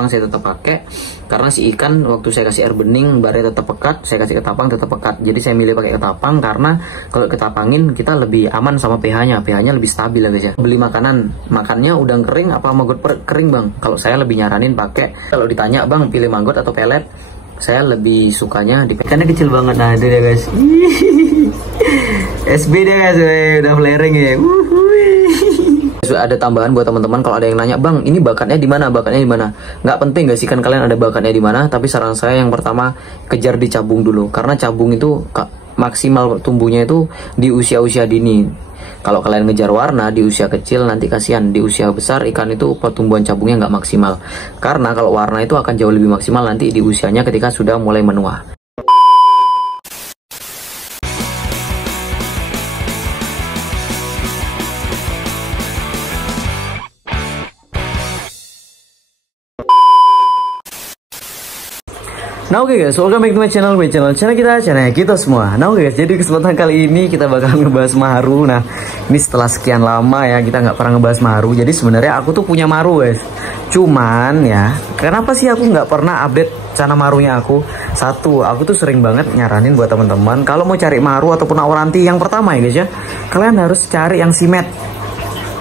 ketapang saya tetap pakai, karena si ikan waktu saya kasih air bening barnya tetap pekat, saya kasih ketapang tetap pekat. Jadi saya milih pakai ketapang karena kalau ketapangin kita lebih aman sama pH-nya lebih stabil ya guys ya. Beli makanan, makannya udang kering apa maggot kering bang? Kalau saya lebih nyaranin pakai, kalau ditanya bang pilih maggot atau pelet, saya lebih sukanya di ikannya kecil banget. Nah itu ya guys. SB deh guys, udah flaring ya. Ada tambahan buat teman-teman, kalau ada yang nanya bang ini bakatnya di mana, nggak penting guys ikan kalian ada bakatnya di mana, tapi saran saya yang pertama kejar di cabung dulu, karena cabung itu maksimal tumbuhnya itu di usia-usia dini. Kalau kalian ngejar warna di usia kecil nanti kasihan, di usia besar ikan itu pertumbuhan cabungnya nggak maksimal, karena kalau warna itu akan jauh lebih maksimal nanti di usianya ketika sudah mulai menua. Nah oke guys, welcome back to my channel kita semua. Nah oke guys, jadi kesempatan kali ini kita bakal ngebahas maru. Nah ini setelah sekian lama ya kita nggak pernah ngebahas maru. Jadi sebenarnya aku tuh punya maru guys, cuman ya kenapa sih aku nggak pernah update cana marunya aku? Satu, aku tuh sering banget nyaranin buat teman-teman kalau mau cari maru ataupun awaranti, yang pertama ya guys ya, kalian harus cari yang simet.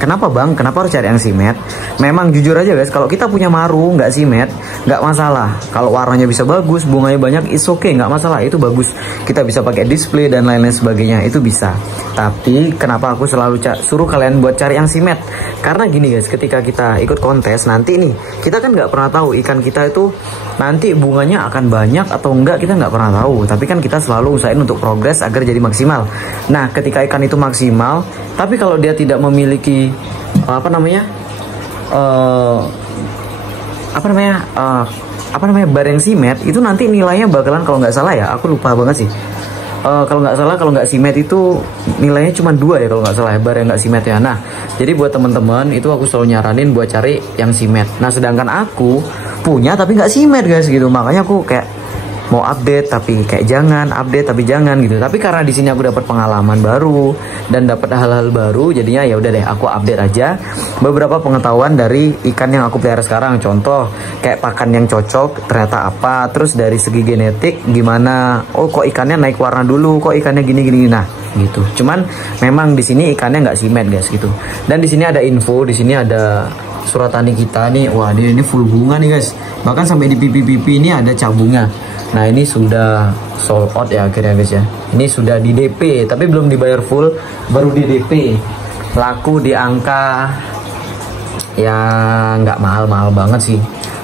Kenapa bang? Kenapa harus cari yang simet? Memang jujur aja guys, kalau kita punya maru nggak simet, nggak masalah. Kalau warnanya bisa bagus, bunganya banyak, is okay, nggak masalah, itu bagus. Kita bisa pakai display dan lain-lain sebagainya, itu bisa. Tapi kenapa aku selalu suruh kalian buat cari yang simet? Karena gini guys, ketika kita ikut kontes nanti nih, kita kan nggak pernah tahu ikan kita itu nanti bunganya akan banyak atau enggak, kita nggak pernah tahu. Tapi kan kita selalu usahain untuk progres agar jadi maksimal. Nah ketika ikan itu maksimal, tapi kalau dia tidak memiliki bar yang simet, itu nanti nilainya bakalan, kalau nggak salah ya, aku lupa banget sih, kalau nggak simet itu nilainya cuma 2 ya kalau nggak salah ya, bar yang nggak simet ya. Nah jadi buat teman-teman itu aku selalu nyaranin buat cari yang simet. Nah sedangkan aku punya tapi nggak simet guys gitu, makanya aku kayak mau update tapi kayak jangan, update tapi jangan gitu. Tapi karena di sini aku dapat pengalaman baru dan dapat hal-hal baru, jadinya ya udah deh aku update aja beberapa pengetahuan dari ikan yang aku pelihara sekarang. Contoh kayak pakan yang cocok ternyata apa, terus dari segi genetik gimana, oh kok ikannya naik warna dulu, kok ikannya gini-gini, nah gitu. Cuman memang di sini ikannya nggak simet guys gitu. Dan di sini ada info, di sini ada surat tani kita nih, wah ini full bunga nih guys, bahkan sampai di pipi-pipi ini ada cabungnya. Nah ini sudah sold out ya akhirnya guys ya. Ini sudah di DP tapi belum dibayar full, baru di DP. Laku di angka ya nggak mahal-mahal banget sih.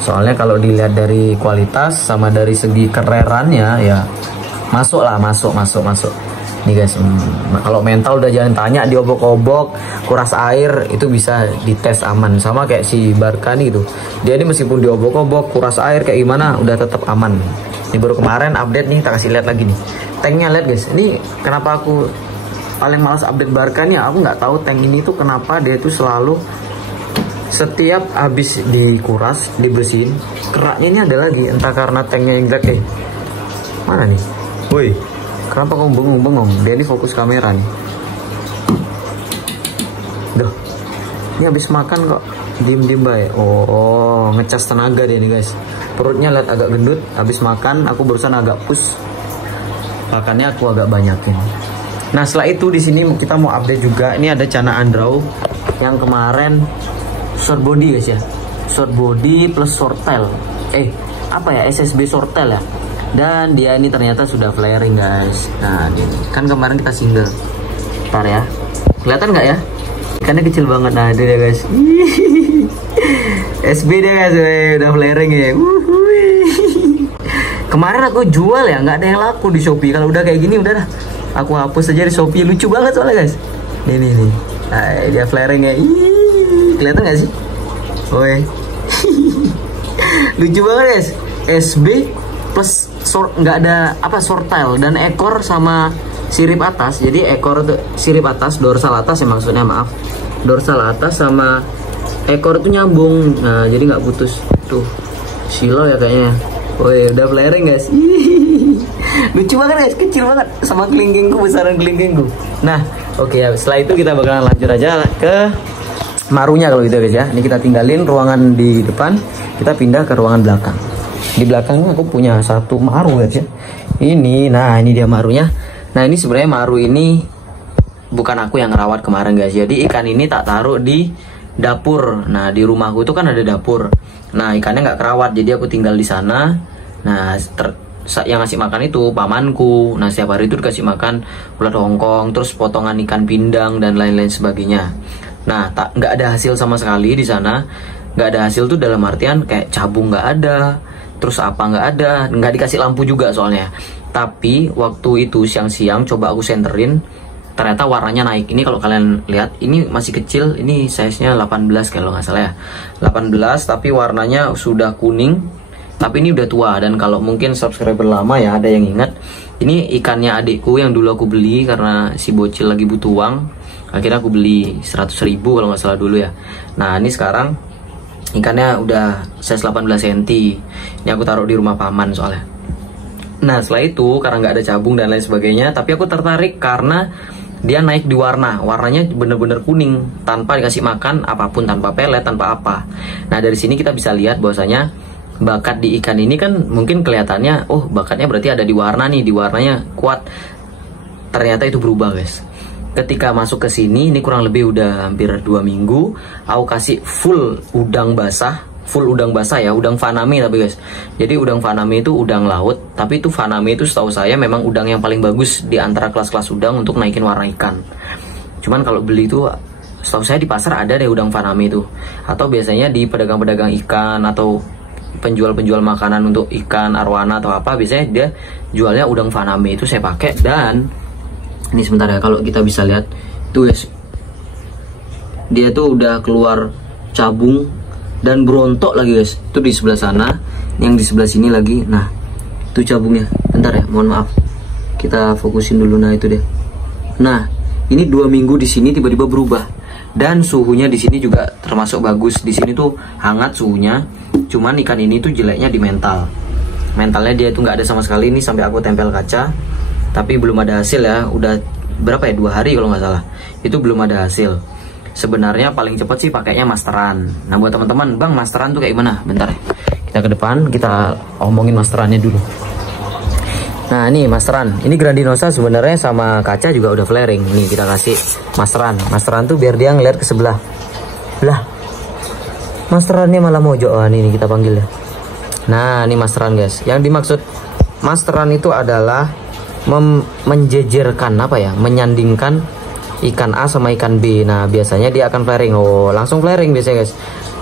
Soalnya kalau dilihat dari kualitas sama dari segi kererannya ya masuk lah, masuk. Nih guys, kalau mental udah jangan tanya, diobok-obok, kuras air itu bisa dites aman. Sama kayak si Barca nih gitu, dia ini meskipun diobok-obok, kuras air kayak gimana udah tetap aman. Ini baru kemarin update nih, kita kasih lihat lagi nih tanknya. Lihat guys, ini kenapa aku paling malas update Barca nih, aku nggak tahu tank ini tuh kenapa dia tuh selalu setiap habis dikuras dibersihin keraknya ini ada lagi, entah karena tanknya yang jelek mana nih, woi kenapa kamu bengong? Dia ini fokus kamera nih. Duh, ini habis makan kok diem baik. Oh ngecas tenaga dia nih guys. Perutnya lihat agak gendut, habis makan. Aku barusan agak push, makannya aku agak banyakin. Nah setelah itu di sini kita mau update juga. Ini ada Cana Andrau yang kemarin short body guys ya, short body plus short tail. SSB short tail ya. Dan dia ini ternyata sudah flaring guys. Nah ini kan kemarin kita single. Ntar ya, kelihatan nggak ya? Ikannya kecil banget. Nah itu dia guys. SB deh guys, udah flaring ya. Kemarin aku jual ya, nggak ada yang laku di Shopee. Kalau udah kayak gini udah dah, aku hapus aja di Shopee. Lucu banget soalnya guys. Nih. Nah, dia flaring ya. Kelihatan nggak sih? Woi. Lucu banget guys. SB plus nggak ada short tail dan ekor sama sirip atas. Jadi ekor tuh sirip atas, dorsal atas ya maksudnya, maaf, dorsal atas sama ekor itu nyambung. Nah jadi nggak putus tuh, silo ya kayaknya. Woi udah flaring guys. Lucu banget guys, kecil banget sama kelingkingku, besaran kelingkingku. Nah oke ya, setelah itu kita bakalan lanjut aja ke marunya kalau gitu guys ya. Ini kita tinggalin ruangan di depan, kita pindah ke ruangan belakang. Di belakang aku punya satu maru guys ya. Ini, nah ini dia marunya. Nah ini sebenarnya maru ini bukan aku yang ngerawat kemarin guys. Jadi ikan ini tak taruh di dapur. Nah di rumahku itu kan ada dapur. Nah ikannya nggak kerawat, jadi aku tinggal di sana. Nah yang ngasih makan itu pamanku. Nah setiap hari itu dikasih makan ulat hongkong, terus potongan ikan pindang dan lain-lain sebagainya. Nah nggak ada hasil sama sekali di sana. Nggak ada hasil tuh dalam artian kayak cabung nggak ada, terus apa nggak ada, nggak dikasih lampu juga soalnya. Tapi waktu itu siang-siang coba aku senterin, ternyata warnanya naik. Ini kalau kalian lihat, ini masih kecil, ini size-nya 18 kalau nggak salah ya, 18, tapi warnanya sudah kuning, tapi ini udah tua. Dan kalau mungkin subscriber lama ya, ada yang ingat, ini ikannya adikku yang dulu aku beli karena si bocil lagi butuh uang. Akhirnya aku beli 100.000 kalau nggak salah dulu ya. Nah ini sekarang ikannya udah size 18 cm. Ini aku taruh di rumah paman soalnya. Nah setelah itu karena nggak ada cabung dan lain sebagainya, tapi aku tertarik karena dia naik di warnanya bener-bener kuning, tanpa dikasih makan apapun, tanpa pelet, tanpa apa. Nah dari sini kita bisa lihat bahwasanya bakat di ikan ini kan mungkin kelihatannya, oh bakatnya berarti ada di warna nih, di warnanya kuat. Ternyata itu berubah guys. Ketika masuk ke sini, ini kurang lebih udah hampir 2 minggu, aku kasih full udang basah ya, udang faname tapi guys. Jadi udang faname itu udang laut, tapi itu faname itu setahu saya memang udang yang paling bagus di antara kelas-kelas udang untuk naikin warna ikan. Cuman kalau beli itu, setahu saya di pasar ada deh udang faname itu, atau biasanya di pedagang-pedagang ikan atau penjual-penjual makanan untuk ikan arwana atau apa, biasanya dia jualnya udang faname itu saya pakai. Dan ini sebentar ya, kalau kita bisa lihat tuh guys, dia tuh udah keluar cabung dan berontok lagi guys. Itu di sebelah sana, yang di sebelah sini lagi. Nah itu cabungnya. Bentar ya, mohon maaf, kita fokusin dulu. Nah itu deh. Nah ini 2 minggu di sini tiba-tiba berubah. Dan suhunya di sini juga termasuk bagus. Di sini tuh hangat suhunya. Cuman ikan ini tuh jeleknya di mentalnya dia tuh nggak ada sama sekali. Ini sampai aku tempel kaca, tapi belum ada hasil ya. Udah berapa ya, 2 hari kalau nggak salah, itu belum ada hasil. Sebenarnya paling cepat sih pakainya masteran. Nah buat teman-teman, bang masteran tuh kayak gimana? Bentar ya, kita ke depan, kita omongin masterannya dulu. Nah ini masteran, ini grandinosa sebenarnya sama kaca juga udah flaring. Nih kita kasih masteran tuh biar dia ngeliat ke sebelah. Lah masterannya malah mojok. Ini kita panggil ya. Nah ini masteran guys. Yang dimaksud masteran itu adalah menjejerkan apa ya, menyandingkan ikan A sama ikan B. Nah biasanya dia akan flaring. Oh langsung flaring biasanya guys.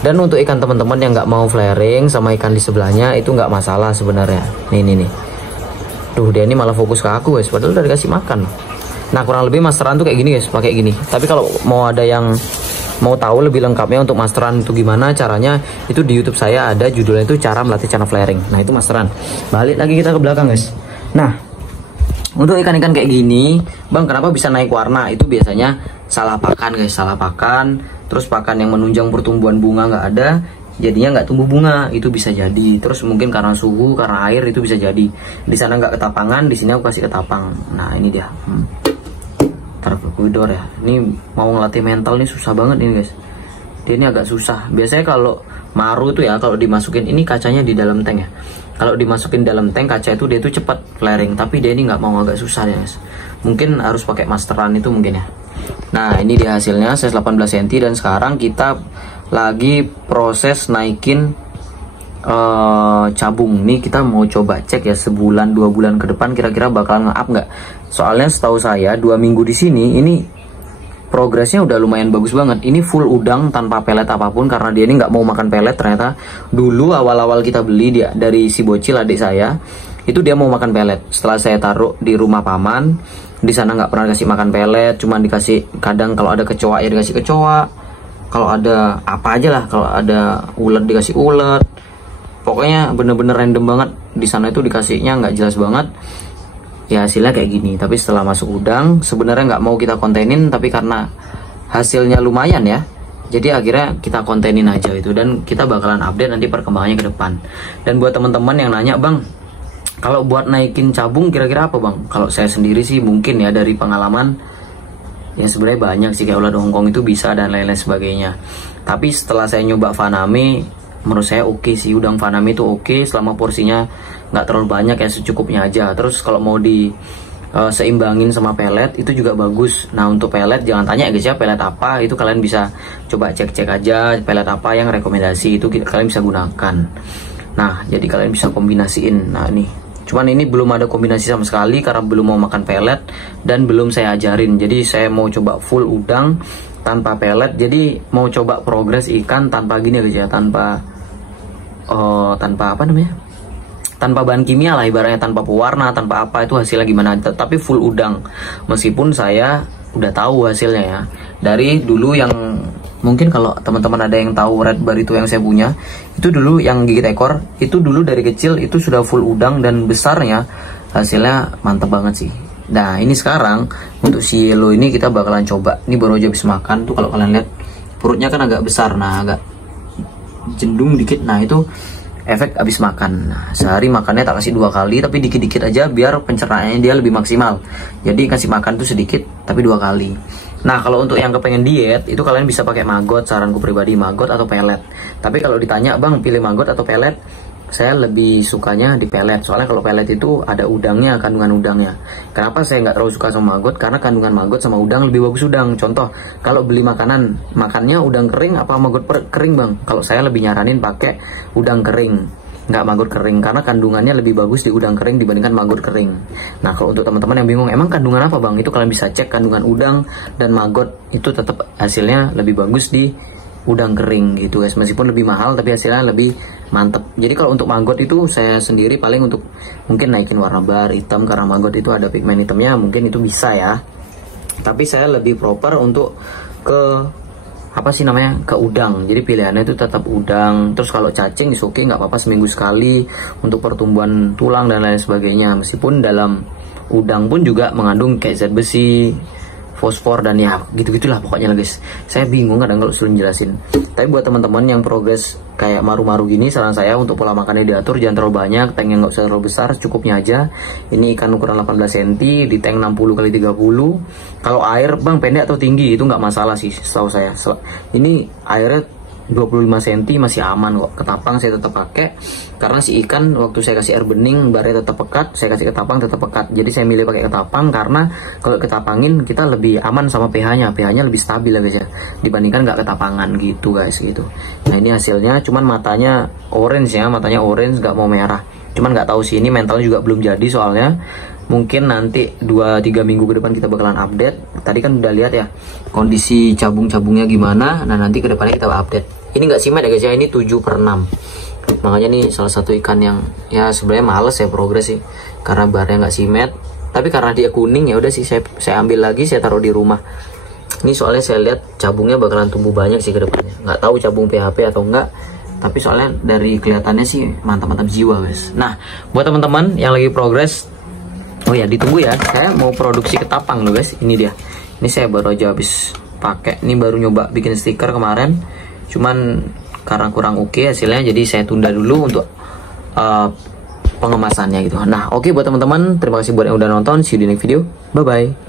Dan untuk ikan teman-teman yang nggak mau flaring sama ikan di sebelahnya itu nggak masalah sebenarnya. Nih tuh dia ini malah fokus ke aku guys, padahal udah dikasih makan. Nah kurang lebih masteran tuh kayak gini guys, pakai gini. Tapi kalau mau ada yang mau tahu lebih lengkapnya untuk masteran itu gimana caranya, itu di YouTube saya ada, judulnya itu cara melatih cara flaring. Nah itu masteran. Balik lagi kita ke belakang guys. Nah untuk ikan-ikan kayak gini, bang kenapa bisa naik warna? Itu biasanya salah pakan guys, salah pakan. Terus pakan yang menunjang pertumbuhan bunga nggak ada, jadinya nggak tumbuh bunga. Itu bisa jadi. Terus mungkin karena suhu, karena air, itu bisa jadi. Di sana nggak ketapangan, di sini aku kasih ketapang. Nah ini dia. Terkuidor ya. Ini mau ngelatih mental nih susah banget ini guys. Dia ini agak susah. Biasanya kalau maru itu ya, kalau dimasukin, ini kacanya di dalam tank ya. Kalau dimasukin dalam tank kaca itu dia tuh cepat flaring, tapi dia ini nggak mau, agak susah ya guys. Mungkin harus pakai masteran itu mungkin ya. Nah ini dia hasilnya, size 18 cm. Dan sekarang kita lagi proses naikin cabung. Nih kita mau coba cek ya, sebulan 2 bulan ke depan kira-kira bakalan nge-up nggak. Soalnya setahu saya 2 minggu di sini ini progresnya udah lumayan bagus banget. Ini full udang tanpa pelet apapun, karena dia ini nggak mau makan pelet. Ternyata dulu awal-awal kita beli dia dari si bocil adik saya, itu dia mau makan pelet. Setelah saya taruh di rumah paman, di sana nggak pernah dikasih makan pelet, cuman dikasih kadang kalau ada kecoa ya dikasih kecoa, kalau ada apa aja lah, kalau ada ulet dikasih ulet. Pokoknya bener-bener random banget. Di sana itu dikasihnya nggak jelas banget. Ya hasilnya kayak gini. Tapi setelah masuk udang, sebenarnya nggak mau kita kontenin, tapi karena hasilnya lumayan ya, jadi akhirnya kita kontenin aja itu. Dan kita bakalan update nanti perkembangannya ke depan. Dan buat teman-teman yang nanya, bang kalau buat naikin cabung kira-kira apa bang? Kalau saya sendiri sih mungkin ya dari pengalaman, ya sebenarnya banyak sih, kayak ulat hongkong itu bisa dan lain-lain sebagainya. Tapi setelah saya nyoba faname, menurut saya oke sih, udang Faname itu oke selama porsinya nggak terlalu banyak ya, secukupnya aja. Terus kalau mau di seimbangin sama pelet itu juga bagus. Nah untuk pelet jangan tanya guys ya pelet apa, itu kalian bisa coba cek-cek aja pelet apa yang rekomendasi, itu kalian bisa gunakan. Nah jadi kalian bisa kombinasiin. Nah nih, cuman ini belum ada kombinasi sama sekali karena belum mau makan pelet dan belum saya ajarin. Jadi saya mau coba full udang tanpa pelet, jadi mau coba progres ikan tanpa gini guys ya, tanpa apa namanya, tanpa bahan kimia lah ibaratnya, tanpa pewarna, tanpa apa, itu hasilnya gimana, tapi full udang. Meskipun saya udah tahu hasilnya ya dari dulu, yang mungkin kalau teman-teman ada yang tahu red bar itu yang saya punya, itu dulu yang gigit ekor, itu dulu dari kecil itu sudah full udang dan besarnya hasilnya mantep banget sih. Nah ini sekarang untuk si yellow ini kita bakalan coba, ini baru aja habis makan tuh, kalau kalian lihat perutnya kan agak besar, nah agak jendung dikit, nah itu efek habis makan. Nah, sehari makannya tak kasih 2 kali tapi dikit-dikit aja biar pencernaannya dia lebih maksimal. Jadi kasih makan tuh sedikit tapi 2 kali. Nah kalau untuk yang kepengen diet itu kalian bisa pakai maggot, saranku pribadi maggot atau pelet. Tapi kalau ditanya bang pilih maggot atau pelet, saya lebih sukanya di pelet, soalnya kalau pelet itu ada udangnya, kandungan udangnya. Kenapa saya nggak terlalu suka sama maggot? Karena kandungan maggot sama udang lebih bagus udang. Contoh, kalau beli makanan, makannya udang kering apa maggot kering bang? Kalau saya lebih nyaranin pakai udang kering, nggak maggot kering, karena kandungannya lebih bagus di udang kering dibandingkan maggot kering. Nah kalau untuk teman-teman yang bingung, emang kandungan apa bang? Itu kalian bisa cek kandungan udang dan maggot, itu tetap hasilnya lebih bagus di udang kering gitu guys, meskipun lebih mahal tapi hasilnya lebih mantep. Jadi kalau untuk maggot itu saya sendiri paling untuk mungkin naikin warna bar hitam, karena maggot itu ada pigmen hitamnya, mungkin itu bisa ya. Tapi saya lebih proper untuk ke apa sih namanya, ke udang. Jadi pilihannya itu tetap udang. Terus kalau cacing is oke, nggak apa-apa seminggu sekali untuk pertumbuhan tulang dan lain sebagainya. Meskipun dalam udang pun juga mengandung kayak zat besi, fosfor, dan ya gitu-gitulah pokoknya lah guys. Saya bingung kadang kalau suruh jelasin. Tapi buat teman-teman yang progres kayak maru-maru gini, saran saya untuk pola makannya diatur, jangan terlalu banyak, tanknya nggak usah terlalu besar, cukupnya aja. Ini ikan ukuran 18 cm di tank 60x30. Kalau air bang pendek atau tinggi itu nggak masalah sih setahu saya. Ini airnya 25 cm masih aman kok. Ketapang saya tetap pakai karena si ikan waktu saya kasih air bening barnya tetap pekat, saya kasih ketapang tetap pekat. Jadi saya milih pakai ketapang karena kalau ketapangin kita lebih aman sama pH-nya lebih stabil ya guys ya, dibandingkan nggak ketapangan gitu guys gitu. Nah ini hasilnya, cuman matanya orange ya, matanya orange nggak mau merah. Cuman nggak tahu sih ini mentalnya juga belum jadi soalnya. Mungkin nanti 2-3 minggu ke depan kita bakalan update. Tadi kan udah lihat ya kondisi cabung-cabungnya gimana. Nah nanti ke depannya kita update. Ini nggak simet ya guys ya, ini 7/6. Makanya nih salah satu ikan yang ya sebenarnya males ya progres sih, karena barnya nggak simet. Tapi karena dia kuning ya udah sih saya ambil lagi, saya taruh di rumah. Ini soalnya saya lihat cabungnya bakalan tumbuh banyak sih ke depannya. Nggak tahu cabung PHP atau enggak, tapi soalnya dari kelihatannya sih mantap-mantap jiwa guys. Nah buat teman-teman yang lagi progres, oh ya ditunggu ya, saya mau produksi ketapang loh guys. Ini dia, ini saya baru aja habis pakai, ini baru nyoba bikin stiker kemarin, cuman karena kurang oke hasilnya, jadi saya tunda dulu untuk pengemasannya gitu. Nah oke buat teman-teman, terima kasih buat yang udah nonton, see you di next video, bye bye.